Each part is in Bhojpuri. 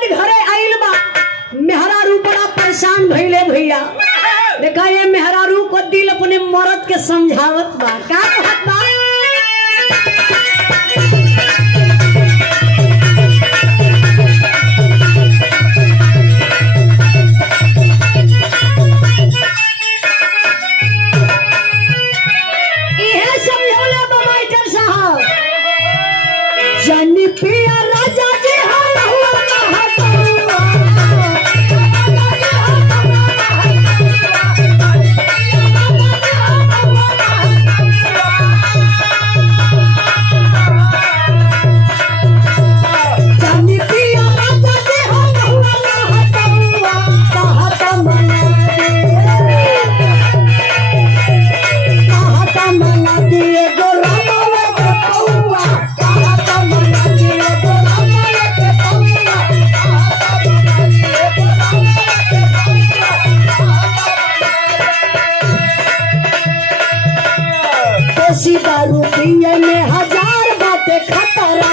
मरद घरे आइल बा, मेहरारू बड़ा परेशान भइले भैया। देखा ये मेहरारू को दिल अपने मरद के समझावत बा, का कहत बा? इहे समझौले बा मास्टर साहब, जानी पिया राजा जी हम हुआ महतवा। जानी पिया राजा जी हम हुआ महतवा, कहत मना दिए गोरामा के पौआ, कहत मना दिए गोरामा के पौआ, कहत मना दिए गोरामा के पौआ। देसी दारू पिए में हजार बातें खतरा,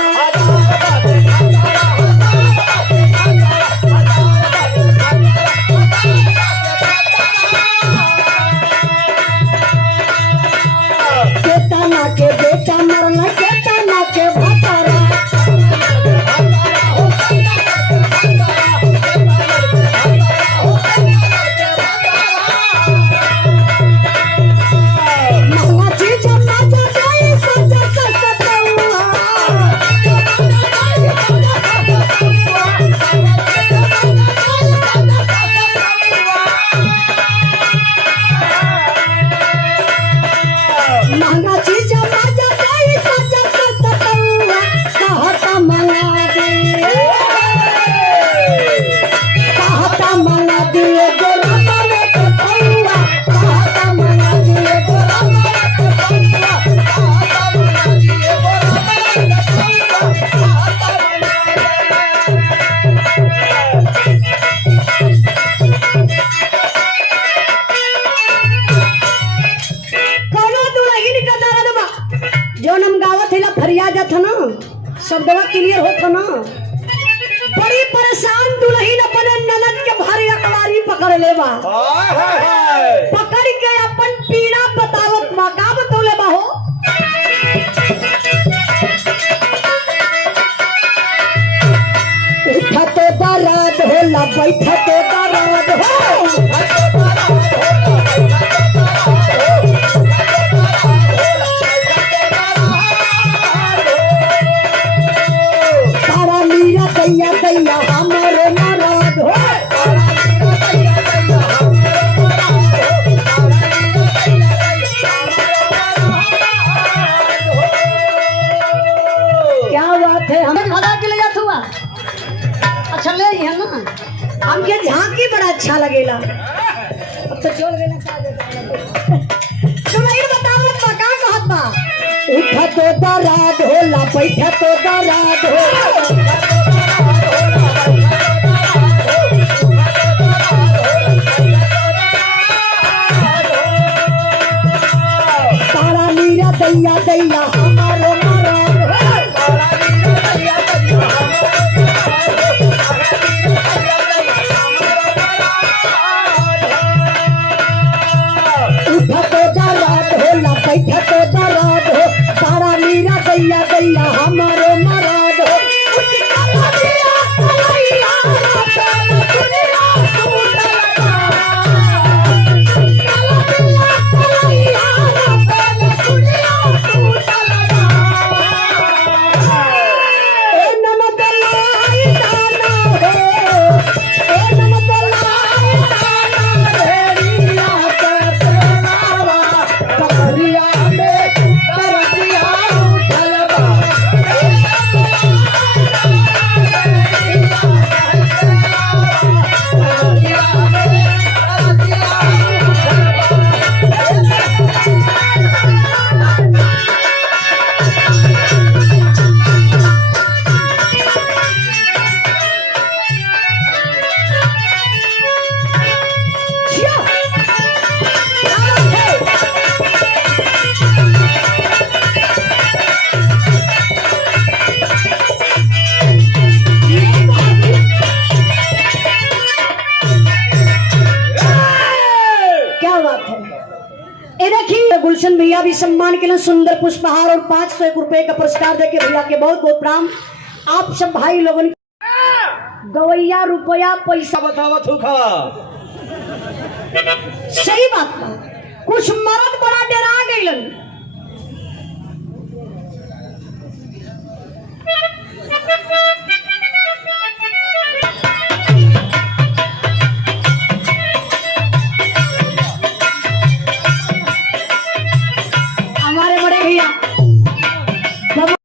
केतना के बेटा मरना, केतना के भतरा। महंगा चीज मजा गई सजा सस्तौआ, महंगा चीज मजा गई सजा सस्तौआ, कहत मंगा दे, कहत मंगा दिए गोरामा के पौआ, कहत मंगा दिए गोरामा के पौआ, कहत मंगा दिए गोरामा के पौआ, कहत कौनो दुल्हन का दर्द बा जो हम गावत हिला फरिया जात न, शब्दवा क्लियर होत न। बड़ी परेशान दुल्हन अपन ननद के भारी अकवारी पकड़ ले बा, पकड़ के अपन पीड़ा बतावत बा, का बतौले बा हो? उठत दर्द होला, बैठत दर्द हो, तारा मीरा दैया दैया हमरे नाराज हो, क्या बात है? हमें भगा के ले जात हुआ, अच्छा ले है ना, हमके झांकी बड़ा अच्छा लगेला। अब तो चल गए ना, सुनाई बतावत बा, का कहत बा? उठत दर्द होला, बैठत दर्द हो, तारा मीरा दैया दैया हमारो मराद हो, उठत दर्द होला, बैठत दर्द हो, तारा मीरा दैया दैया हमारो मराद हो। पकड़िया में ए देखिए गुलशन भैया भी सम्मान के लिए सुंदर पुष्पहार और 501 रुपए का पुरस्कार देके भैया के बहुत बहुत प्रणाम। आप सब भाई लोगों गवैया रुपया पैसा बतावा थूखा सही बात बा। कुछ मर्द बड़ा डरा गइलन